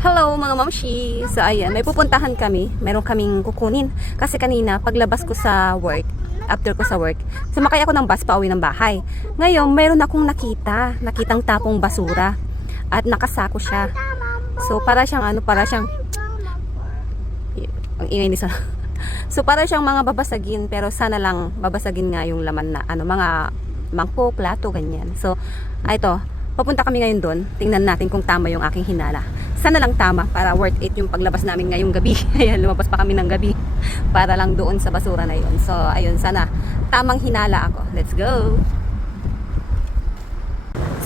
Hello mga mamshi! So ayan, may pupuntahan kami. Meron kaming kukunin. Kasi kanina, paglabas ko sa work, after ko sa work, sumakay ako ng bus pa uwi ng bahay. Ngayon, meron akong nakitang tapong basura. At nakasako siya. So para siyang ang ingay ni sa. So para siyang mga babasagin, pero sana lang babasagin nga yung laman na mga mangkok, plato, ganyan. So ito, papunta kami ngayon doon. Tingnan natin kung tama yung aking hinala. Sana lang tama para worth it yung paglabas namin ngayong gabi. Ayan, lumabas pa kami ng gabi para lang doon sa basura na yun. So ayun, sana tamang hinala ako. Let's go!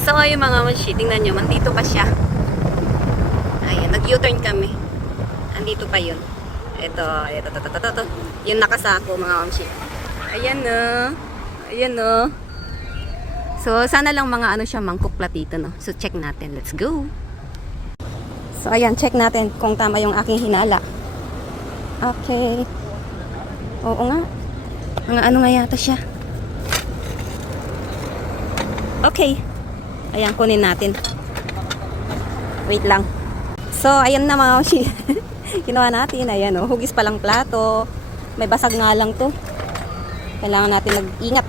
So ngayon mga manshi, tingnan nyo, mandito pa siya. Ayan, nag-U-turn kami. Andito pa yun. Ito. Yung nakasako mga manshi. Ayan na. Ayan na. So sana lang mga siya, mangkok, platito, no. So check natin. Let's go! So ayan, check natin kung tama yung aking hinala. Okay. Oo nga. Mga nga yata siya. Okay. Ayan, kunin natin. Wait lang. So ayan na mga oshi. Ginawa natin. Ayan o, hugis palang plato. May basag nga lang to. Kailangan natin mag-ingat.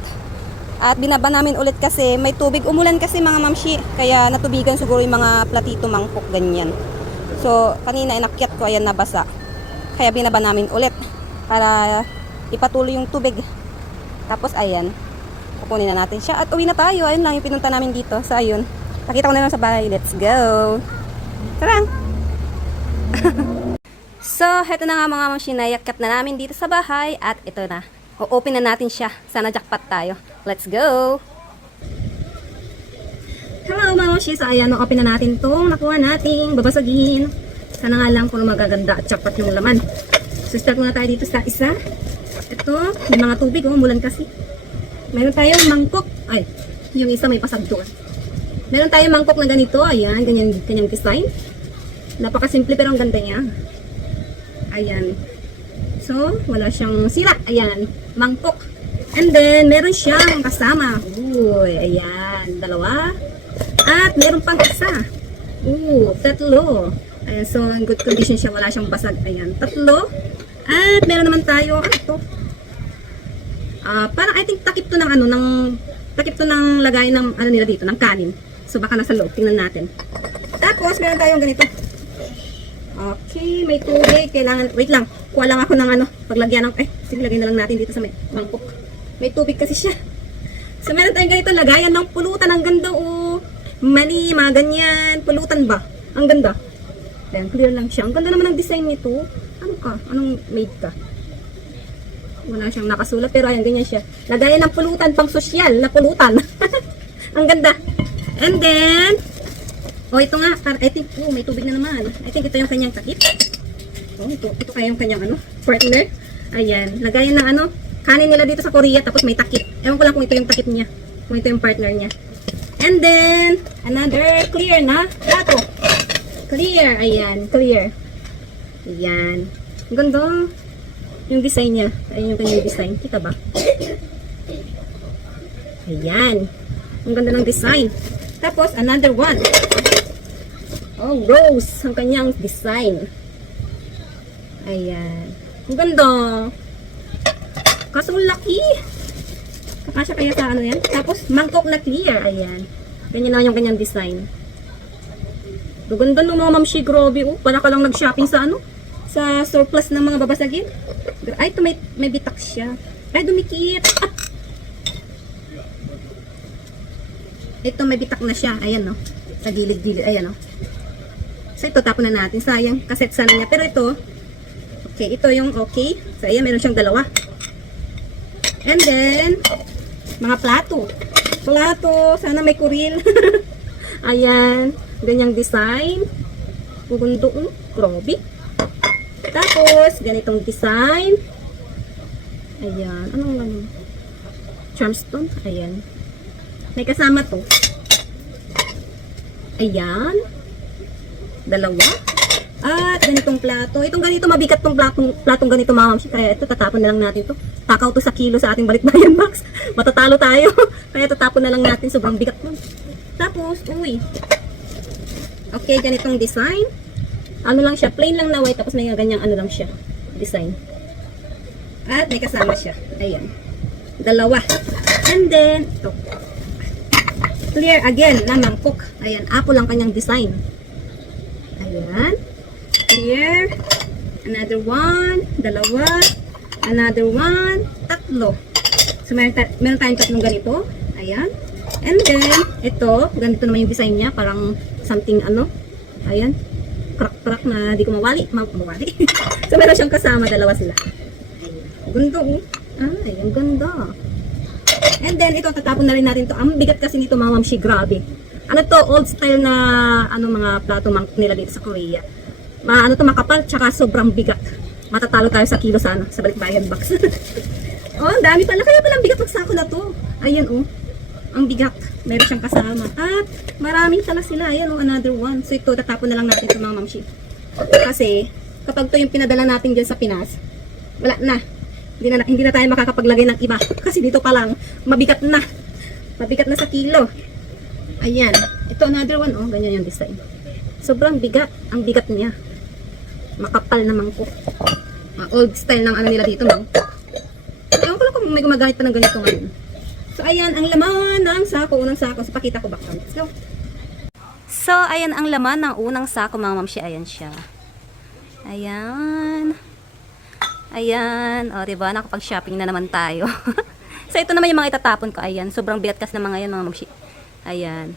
At binaba namin ulit kasi may tubig. Umulan kasi mga mamshi. Kaya natubigan siguro yung mga platito, mangkok, ganyan. So, kanina inakyat ko, ayan, nabasa. Kaya binaba namin ulit para ipatuloy yung tubig. Tapos, ayan, kukunin na natin siya. At uwi na tayo. Ayun lang yung pinunta namin dito. So, ayun. Pakita ko na lang sa bahay. Let's go! Tara! So, heto na nga mga machine. Yakyat na namin dito sa bahay. At ito na. O-open na natin siya. Sana jackpot tayo. Let's go! Hello mga moshi, so ayan, open na natin itong nakuha nating babasagin. Sana nga lang kung magaganda at jackpot yung laman. So start muna tayo dito sa isa. Ito, may mga tubig, umulan kasi. Meron tayong mangkok. Ay, yung isa may pasag doon. Meron tayong mangkok na ganito, ayan, ganyan design. Napakasimple pero ang ganda niya. Ayan. So, wala siyang sira. Ayan, mangkok. And then, meron siyang kasama. Uy, ayan, dalawa. At meron pang isa. Tatlo. Ayan, so in good condition siya, wala siyang basag. Ayan, tatlo. At meron naman tayo, ito. Parang I think takip to ng lagay ng nila dito, ng kanin. So baka nasa loob, tingnan natin. Tapos meron tayong ganito. Okay, may tubig. Kailangan, wait lang. Kuha lang ako ng paglagyan ng, sige, lagay na lang natin dito sa mangkok. May tubig kasi siya. So meron tayong ganito, lagayan ng pulutan. Ang ganda, mani, mga ganyan. Pulutan ba? Ang ganda. Ayan, clear lang siya. Ang ganda naman ang design nito. Ano ka? Anong made ka? Wala siyang nakasulat, pero ayan, ganyan siya. Lagayan ng pulutan, pang sosyal na pulutan. Ang ganda. And then, ito nga, I think, may tubig na naman. I think ito yung kanyang takip. Ito kaya yung kanyang partner. Ayan, lagayan ng kanin nila dito sa Korea, tapos may takip. Ewan ko lang kung ito yung takip niya. Kung ito yung partner niya. And then, another clear na plato. Clear. Ayan, clear. Ayan. Ang ganda. Yung design niya. Ayan yung kanyang design. Kita ba? Ayan. Ang ganda ng design. Tapos, another one. Rose. Ang kanyang design. Ayan. Ang ganda. Kaso laki. Kakasya kaya sa yan. Tapos, mangkok na clear. Ayan. Ganyan na yung kanyang design. Gaganda ng mga mamshi, grabe. Para ka lang nag-shopping sa sa surplus ng mga babasagin. Ay, ito may bitak siya. Ay, dumikit. Ito may bitak na siya. Ayan, no. Sa gilid-gilid. Ayan, no. So, ito tapon na natin. Sayang. Kaset sana niya. Pero ito, okay. Ito yung okay. So, ayan, meron siyang dalawa. And then, mga plato. Plato. Sana may kuril. Ayan. Ganyang design. Pugundo. Grabe. Tapos, ganitong design. Ayan. Anong charmstone? Ayan. May kasama to. Ayan. Dalawa. At ganitong plato. Itong ganito, mabigat tong platong ganito, mga mamsi. Kaya ito, tatapon na lang natin to. Takaw to sa kilo sa ating balikbayan box. Matatalo tayo. Kaya tatapon na lang natin. Sobrang bigat nun. Tapos, Okay, ganitong design. Ano lang siya, plain lang na white, tapos may ganyang ano lang siya, design. At may kasama siya. Ayan. Dalawa. And then, ito. Clear again na mangkok. Ayan, apple lang kanyang design. Ayan. Clear. Another one. Dalawa. Another one. Tatlo. So, meron tayong tatlong ganito. Ayan. And then, ito. Ganito naman yung design niya. Parang something ano. Ayan. Crack-crack na di ko mawali. Mawali. So, meron siyang kasama. Dalawa sila. Ganda oh. Ay, ang ganda. And then, ito, tatapon na rin natin to. Ang bigat kasi nito, mga mamshi, grabe. Ano to, old style na, ano, mga plato nila dito sa Korea. Ano to, makapal, tsaka sobrang bigat. Matatalo tayo sa kilo sa, ano, sa balikbayan box. Oh, ang dami pala. Kaya palang bigat ng sako na to. Ayan, oh. Ang bigat. Meron siyang kasama. At, maraming tala sila. Ayan, oh, another one. So, ito, tatapon na lang natin ito, mga mamshi. Kasi, kapag to yung pinadala natin dyan sa Pinas, wala na. Hindi na tayo makakapaglagay ng iba. Kasi dito pa lang, mabigat na. Mabigat na sa kilo. Ayan. Ito, another one. Oh, ganyan yung design. Sobrang bigat. Ang bigat niya. Makapal na mangkok. Old style ng ano nila dito, no? Ewan ko lang kung may gumagamit pa ng ganito ngayon. So, ayan, ang laman ng sako. Unang sako. So, pakita ko back. Let's go. So, ayan ang laman ng unang sako, mga mamshi. Ayan siya. Ayan. Ayan, o, diba? Nakapag-shopping na naman tayo. So, ito naman yung mga itatapon ko. Ayan, sobrang bigat kasi ng mga yan, mga mamshi. Ayan.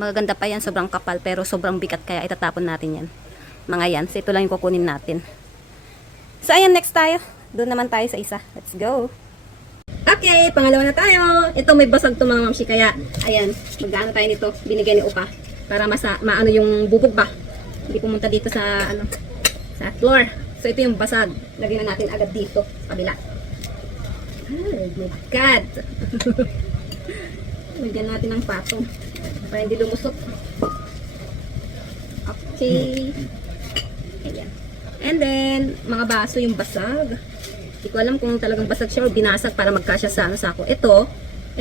Magaganda pa yan, sobrang kapal, pero sobrang bigat, kaya itatapon natin yan. Mga yan. So, ito lang yung kukunin natin. So, ayan, next tayo. Doon naman tayo sa isa. Let's go. Okay, pangalawa na tayo. Ito, may basag to, mga mamshi, kaya, ayan, mag-ano tayo nito. Binigay ni Upa. Para maano yung bubog ba. Hindi pumunta dito sa, ano, sa floor. So, ito yung basag. Lagyan na natin agad dito sa kabila. Oh my God! Lagyan natin ng patong para hindi lumusot. Okay. Ayan. And then, mga baso yung basag. Hindi ko alam kung talagang basag siya o binasag para magkasya sa ano sako. Ito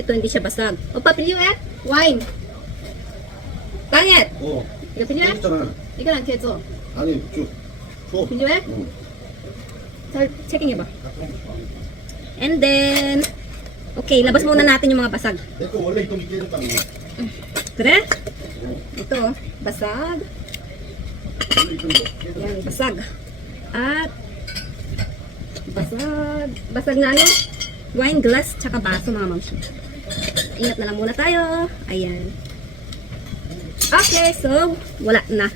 hindi siya basag. O, papilyo eh! Wine! Pangit! Ikaw pilyo eh? Ikaw lang, kezo. 아니 쭉 줘. 필요해? Checking niya ba? And then, okay, labas muna natin yung mga basag. 내거 원래 이동 있게 해줬다는 거. Kaya? Ito, basag. Yan, basag. At, basag na ano? Wine glass, tsaka baso, mga mamshi. Ingat na lang muna tayo. Ayan. Okay, so, wala na.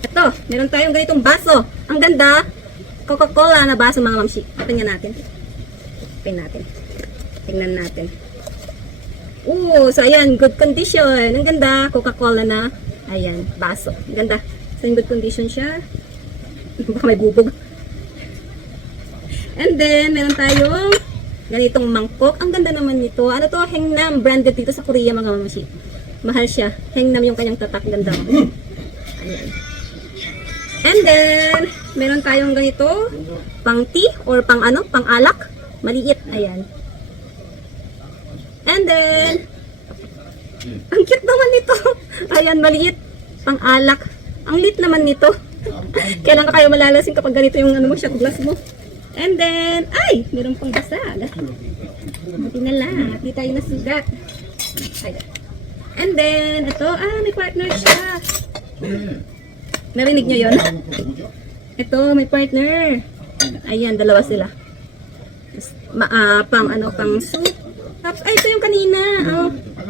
Ito, meron tayong ganitong baso. Ang ganda. Coca-Cola na baso, mga mamshi. Open nga natin. Open natin. Tingnan natin. So ayan, good condition. Ang ganda. Coca-Cola na. Ayan, baso. Ang ganda. So, in good condition siya. Baka may bubog. And then, meron tayong ganitong mangkok. Ang ganda naman nito. Ano to? Hengnam. Branded dito sa Korea, mga mamshi. Mahal siya. Hengnam yung kanyang tatak. Ganda. Ayan. And then, meron tayong ganito, pang tea or pang ano, pang alak. Maliit, ayan. And then, ang cute naman nito. Ayan, maliit, pang alak. Ang lit naman nito. Kailan ka kayo malalasing kapag ganito yung ano mo, shot glass mo. And then, ay, meron pang basag. Buti na lang, di tayo nasugat. Ayan. And then, ito, may partner siya. Narinig nyo yun? Ito, may partner. Ayan, dalawa sila. Pang soup. Tapos, ay, ito yung kanina.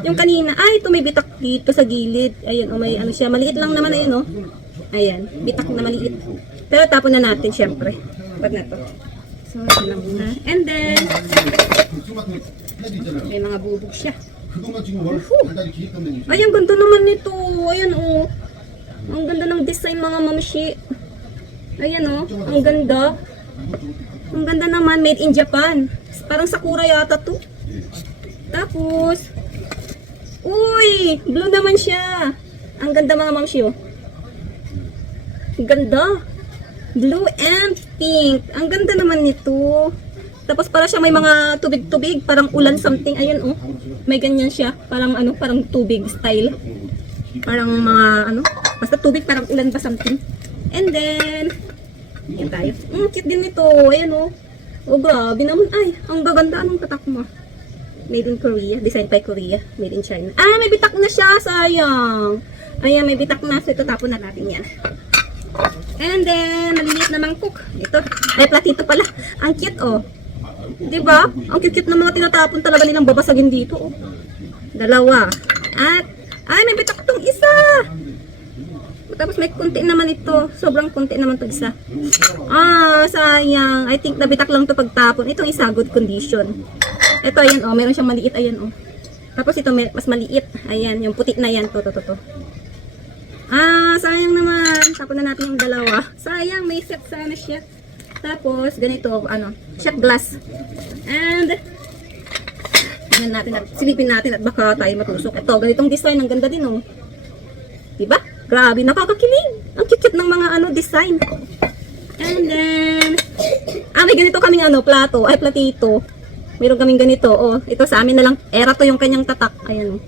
Yung kanina. Ay, ito may bitak dito sa gilid. Ayan, may ano siya. Maliit lang naman, ayun, Ayan, bitak na maliit. Pero tapon na natin, syempre. Pag na to. So, ito lang muna. And then, may mga bubog siya. Ay, ang ganda naman nito. Ayan, ang ganda ng design, mga mamshi. Ayan, ang ganda. Ang ganda naman, made in Japan. Parang Sakura yata to. Tapos, uy, blue naman siya. Ang ganda, mga mamshi, Ang ganda. Blue and pink. Ang ganda naman nito. Tapos para siya may mga tubig-tubig, parang ulan something. Ayan, may ganyan siya. Parang parang tubig style. Parang mga basta tubig, parang ulan ba something. And then, yan tayo. Cute din ito. Ayan o. Oh, grabe naman. Ay, ang gaganda. Anong tatak mo? Made in Korea. Designed by Korea. Made in China. Ah, may bitak na siya. Sayang. Ayan, may bitak na. So, ito tapon na natin yan. And then, maliliit na mangkok. Ito. Ay, platito pala. Ang cute, oh. Diba? Ang cute-cute na mga tinatapon talaga nilang babasagin dito, oh. Dalawa. At, ay, may bitak tong isa. Tapos may konti naman ito. Sobrang konti naman to isa. Ah, sayang. I think nabitak lang to pagtapon. Itong isa, good condition. Ito, ayan, oh. Meron siyang maliit, ayan, oh. Tapos ito, mas maliit. Ayan, yung puti na yan. To. Ah, sayang naman. Tapon na natin yung dalawa. Sayang, may set sana siya. Tapos, ganito, shot glass. And, tingnan natin at silipin natin at baka tayo matusok. Ito, ganitong design. Ang ganda din, oh. Diba? Grabe, nakakakilig. Ang cute ng mga design. And then, may ganito kaming plato. Ay, platito. Meron kaming ganito. Oh, ito sa amin na lang. Era to yung kanyang tatak. Ayan.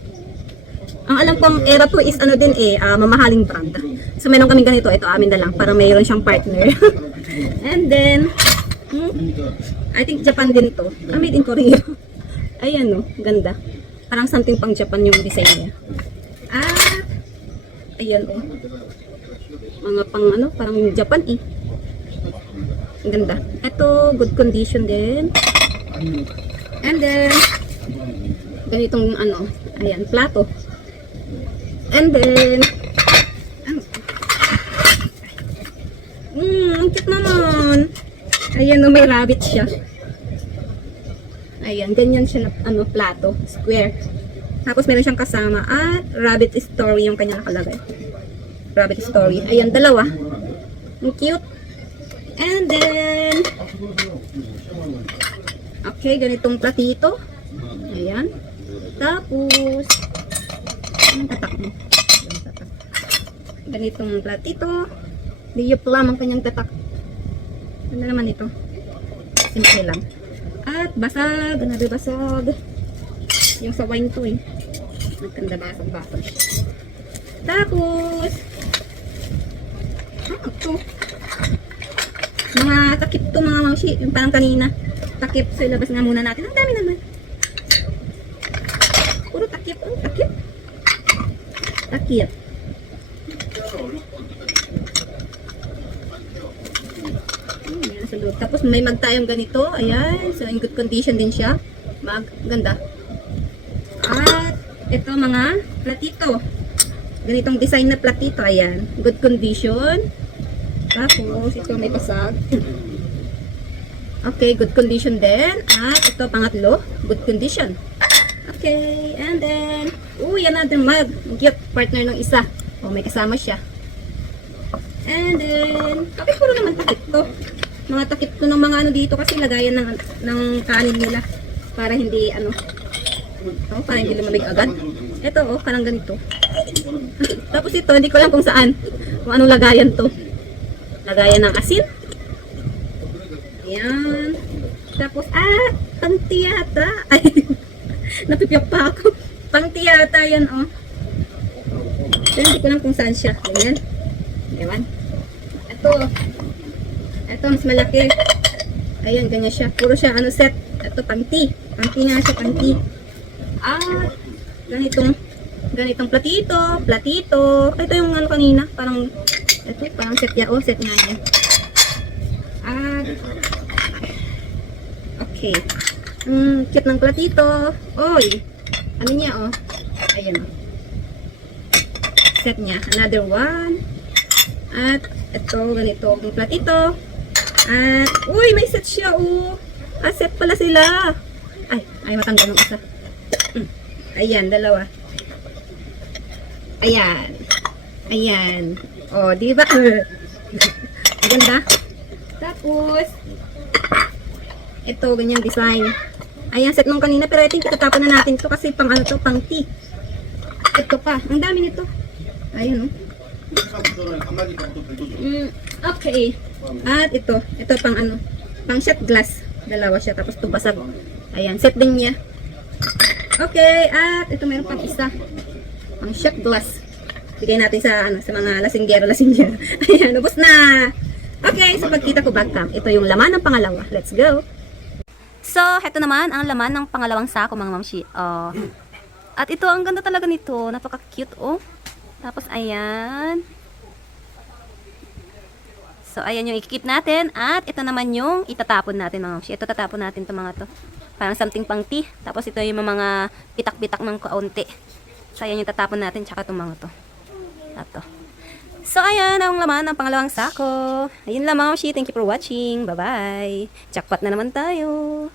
Ang alam kong Era to is din mamahaling brand. So, meron kaming ganito. Ito amin na lang. Para mayroon siyang partner. And then, I think Japan din to. Made in Korea. Ayan, oh. Ganda. Parang something pang Japan yung design niya. Ayan, oh. Mga pang parang Japan eh. Ang ganda. Ito, good condition din. And then, ganitong ayan, plato. And then, ang cute naman. Ayan, oh, may rabbit siya. Ayan, ganyan siya na, plato, square. Tapos meron siyang kasama at rabbit story yung kanya nakalagay. Rabbit story. Ayan, dalawa. Ang cute. And then, okay, ganitong platito. Ayan. Tapos, anong tatak mo? Ganitong platito. Di yung plum ang kanyang tatak. Ano naman ito? Simple lang. At basag. Another basag. Yung sa wine to eh. Nagkanda basag-basag siya. Tapos, ito. Mga takip to mga mausi. Yung parang kanina. Takip. So, ilabas nga muna natin. Ang dami naman. Puro takip. Oh, takip. Takip. Yan sa loob. Tapos may mag tayong ganito. Ayan. So, in good condition din siya. Ganda. At ito mga platito. Ganitong design na platito. Ayan. Good condition. Tapos ito may pasag. Okay. Good condition din. At ito pangatlo. Good condition. Okay. And then another mug. Cute. Partner ng isa. Oh, may kasama siya. And then kapit puro naman takip to. Mga takip to ng mga dito kasi lagayan ng kanin nila. Para hindi para hindi lumamig agad. Ito parang ganito. Tapos ito, hindi ko alam kung saan. Kung anong lagayan to. Lagayan ng asin. Ayan. Tapos, pangtiyata. Ay, napipiyak pa ako. Pangtiyata yan, oh. Pero hindi ko alam kung saan siya. Ganyan. Ewan. Ito, mas malaki. Ayan, ganyan siya. Puro siya, set. Ito, pangti. Pangti nga siya, pangti. Ganitong platito. Ito yung kanina, parang set yan. Set nga yan. Okay. Cute ng platito. Oy. Ano niya, oh. Ayan. Set niya. Another one. At ito, ganito yung platito. At, may set siya, oh. Set pala sila. Ay, matanggal ng isa. Ayan, dalawa. Ayan. Oh, di ba? Ganda. Tapos, ito, ganyan design. Ayan, set nung kanina. Pero I think itatapon na natin ito kasi pang pang tea. Ito pa. Ang dami nito. Ayun, oh. Okay. At ito pang shot glass. Dalawa siya. Tapos ito basag. Ayan, set din niya. Okay, at ito meron pang isa. Pang shot glass. Bigay natin sa ano sa mga lasinggero. Ayan, ubos na. Okay, sa pagkita ko backcam, ito yung laman ng pangalawa. Let's go. So, heto naman ang laman ng pangalawang sako, mga mamshi. Oh. At ito, ang ganda talaga nito. Napaka-cute, oh. Tapos, ayan. So, ayan yung i-keep natin. At ito naman yung itatapon natin, mga mamshi. Ito, tatapon natin itong mga to. Parang something pang tea. Tapos, ito yung mga pitak-pitak ng kaunti. So, ayan yung tatapon natin. Tsaka itong mga to. Ito. So, ayan ang laman ng pangalawang sako. Ayun lang, mga mamshi. Thank you for watching. Bye-bye. Jackpot na naman tayo.